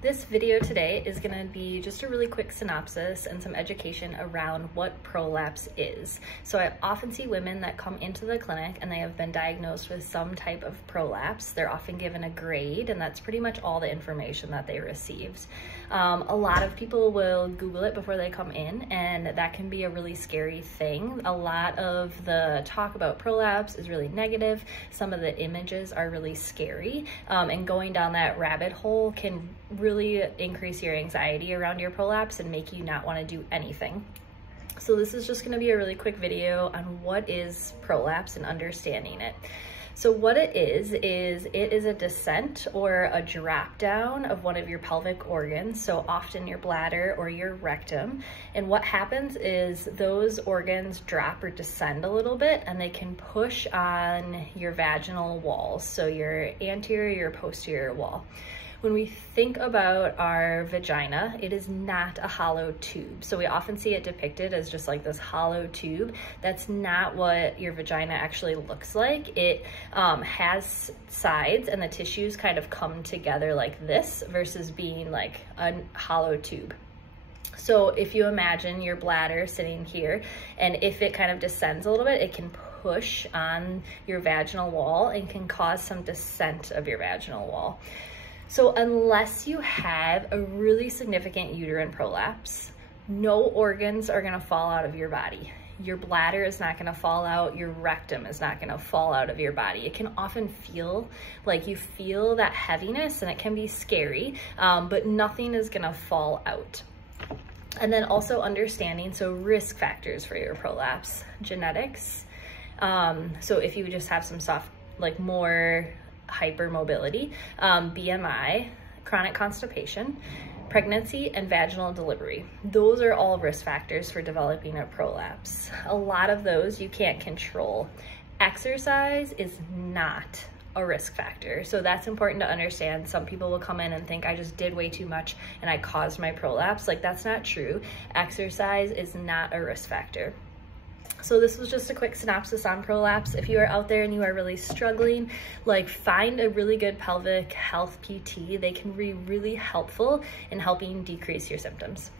This video today is going to be just a really quick synopsis and some education around what prolapse is. So I often see women that come into the clinic and they have been diagnosed with some type of prolapse. They're often given a grade, and that's pretty much all the information that they received. A lot of people will Google it before they come in, and that can be a really scary thing. A lot of the talk about prolapse is really negative. Some of the images are really scary, and going down that rabbit hole can really increase your anxiety around your prolapse and make you not want to do anything. So this is just going to be a really quick video on what is prolapse and understanding it. So what it is a descent or a drop down of one of your pelvic organs, so often your bladder or your rectum. And what happens is those organs drop or descend a little bit, and they can push on your vaginal walls, so your anterior or posterior wall. When we think about our vagina, it is not a hollow tube. So we often see it depicted as just like this hollow tube. That's not what your vagina actually looks like. It has sides, and the tissues kind of come together like this versus being like a hollow tube. So if you imagine your bladder sitting here, and if it kind of descends a little bit, it can push on your vaginal wall and can cause some descent of your vaginal wall. So unless you have a really significant uterine prolapse, no organs are gonna fall out of your body. Your bladder is not gonna fall out, your rectum is not gonna fall out of your body. It can often feel like you feel that heaviness, and it can be scary, but nothing is gonna fall out. And then also understanding, so risk factors for your prolapse, genetics. So if you just have some soft, like more hypermobility, BMI, chronic constipation, pregnancy, and vaginal delivery. Those are all risk factors for developing a prolapse. A lot of those you can't control. Exercise is not a risk factor. So that's important to understand. Some people will come in and think I just did way too much and I caused my prolapse. Like, that's not true. Exercise is not a risk factor. So this was just a quick synopsis on prolapse. If you are out there and you are really struggling, like, find a really good pelvic health PT. They can be really helpful in helping decrease your symptoms.